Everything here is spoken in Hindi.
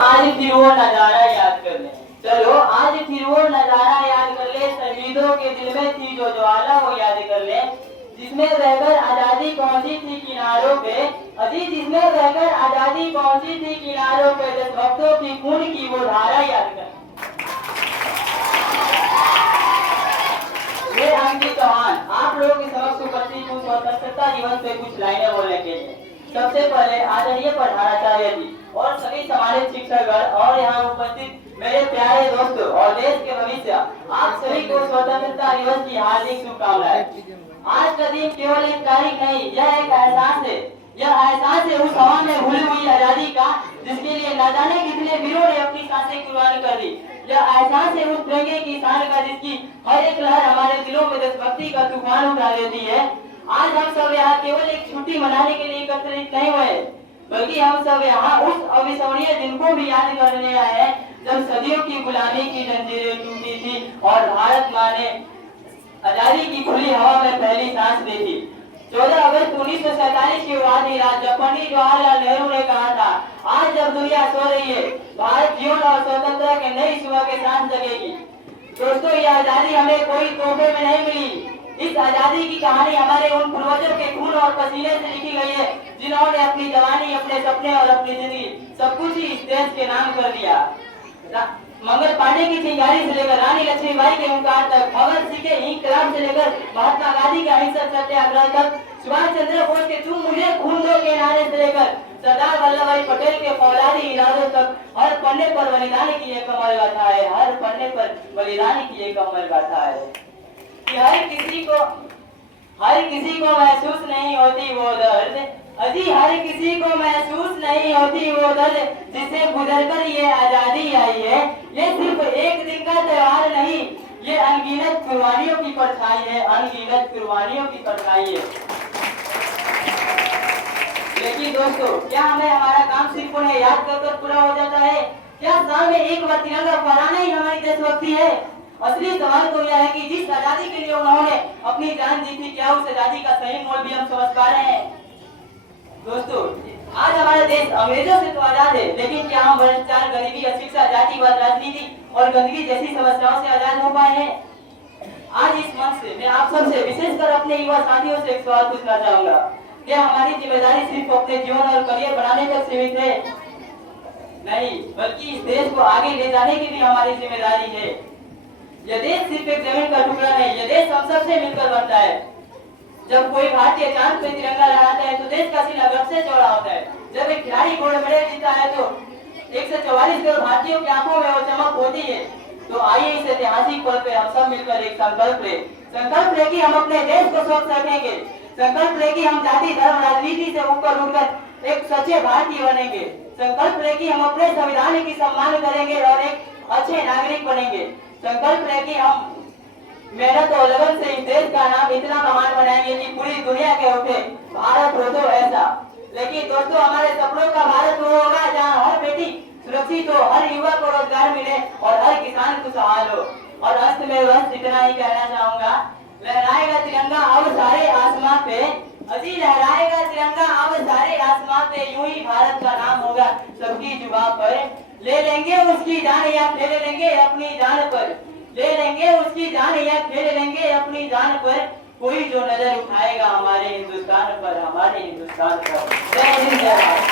आज फिर वो नजारा याद कर ले। चलो आज फिर वो नजारा याद कर ले, शहीदों के दिल में थी जो ज्वाला वो याद कर ले, जिसमें रहकर आजादी पहुंची थी किनारों पे। अजी जिसमें रहकर आजादी पहुंची थी किनारों पे, देशभक्तों की खून की वो धारा याद कर। ये अंकित चौहान आप लोगों के समक्ष उपस्थित हूँ स्वतंत्रता दिवस पे कुछ लाइनें बोलने के लिए। सबसे पहले आदरणीय प्रधानाचार्य जी और सभी सम्मानित शिक्षकगण और यहाँ उपस्थित मेरे प्यारे दोस्तों और देश के भविष्य, आप सभी को स्वतंत्रता दिवस की हार्दिक शुभकामनाएं। आज का दिन केवल एक तारीख नहीं, यह एक एहसास है। यह एहसास है उस हवा में भूली हुई आजादी का, जिसके लिए न जाने कितने वीरों ने अपनी सांसें कुर्बान कर दी। यह एहसास है उस तिरंगे की शान का, जिसकी हर एक लहर हमारे दिलों में देशभक्ति का तूफान उठा देती है। आज हम सब यहाँ केवल एक छुट्टी मनाने के लिए एकत्रित नहीं हुए, बल्कि हम सब यहाँ उस अविस्मरणीय दिन को भी याद करने आए हैं जब सदियों की गुलामी की जंजीरें टूटी थी और भारत माँ ने आजादी की खुली हवा में पहली सांस ली थी। 14 अगस्त 1947 की आधी रात जब पंडित जवाहरलाल नेहरू ने कहा था, आज जब दुनिया सो रही है, भारत जीवन और स्वतंत्रता के नई सुबह के साथ जगेगी। दोस्तों, ये आजादी हमें कोई तोहफे में नहीं मिली। इस आजादी की कहानी हमारे उन पूर्वजों के खून और पसीने से लिखी गई है, जिन्होंने अपनी जवानी, अपने सपने और अपनी जिंदगी सब कुछ ही इस देश के नाम कर दिया। मंगल पांडे की चिंगारी से लेकर रानी लक्ष्मीबाई के हुंकार तक, भगत सिंह के इंकलाब से लेकर महात्मा गांधी के अहिंसक सत्याग्रह तक, सुभाष चंद्र बोस के तुम मुझे खून दो के नारे से लेकर सरदार वल्लभ भाई पटेल के फौलादी इरादों तक, हर पन्ने पर बलिदान की एक अमर गाथा है। हर पन्ने पर बलिदान की एक अमर गाथा है कि हर किसी को महसूस नहीं होती वो दर्द, अजी हर किसी को महसूस नहीं होती वो दर्द, जिसे गुजरकर ये आजादी आई है। ये सिर्फ एक दिन का त्योहार नहीं, ये अनगिनत कुर्बानियों की परछाई है, अनगिनत कुर्बानियों की परछाई है। लेकिन दोस्तों, क्या हमें हमारा काम सिर्फ उन्हें याद कर पूरा हो जाता है? क्या साल में एक बार तिरंगा फहराना ही हमारी देशभक्ति है? असली सवाल तो यह है कि जिस आजादी के लिए उन्होंने अपनी जान दी थी, क्या उस आजादी का सही मोल भी हम समझ पा रहे हैं? दोस्तों, आज हमारा देश अंग्रेजों से तो आजाद है, लेकिन क्या हम भ्रष्टाचार, गरीबी, अशिक्षा, जातिवाद, राजनीति और गंदगी जैसी समस्याओं से आजाद हो पाए हैं? आज इस मंच से मैं आप सबसे, विशेषकर अपने युवा साथियों से एक सवाल पूछना चाहूंगा। क्या हमारी जिम्मेदारी सिर्फ अपने जीवन और करियर बनाने तक सीमित है? नहीं, बल्कि इस देश को आगे ले जाने की भी हमारी जिम्मेदारी है। यह देश सिर्फ एक जमीन का टुकड़ा नहीं, यह देश हम सबसे मिलकर बनता है। जब कोई भारतीय चांद पे तिरंगा लहराता है तो देश का सीना गर्व से चौड़ा होता है। जब एक खिलाड़ी गोल्ड मेडल जीता है तो 144 करोड़ भारतीयों की आंखों में वो चमक होती है। तो आइए इस ऐतिहासिक पल पे हम सब मिलकर एक संकल्प ले कि हम अपने देश को स्वच्छ रखेंगे। संकल्प ले कि हम जाति, धर्म, राजनीति से ऊपर उठकर एक सच्चे भारतीय बनेंगे। संकल्प ले कि हम अपने संविधान की सम्मान करेंगे और एक अच्छे नागरिक बनेंगे। संकल्प ले कि हम मेहनत और लगन से इस देश का नाम इतना महान बनाएंगे कि पूरी दुनिया के उठे भारत हो तो ऐसा। लेकिन दोस्तों, हमारे सपनों का भारत वो होगा जहाँ हर बेटी सुरक्षित हो, हर युवा को रोजगार मिले और हर किसान खुशहाल हो। और अंत में बस इतना ही कहना चाहूंगा, लहराएगा तिरंगा अब सारे आसमां पे, अजी लहराएगा तिरंगा अब सारे आसमां पे, यूं ही भारत का नाम होगा सबकी जुबान पर। ले लेंगे उसकी जान या खेल लेंगे अपनी जान पर, ले लेंगे उसकी जान या खेल लेंगे अपनी जान पर, कोई जो नजर उठाएगा हमारे हिंदुस्तान पर, हमारे हिंदुस्तान पर। जय हिंद, जय भारत।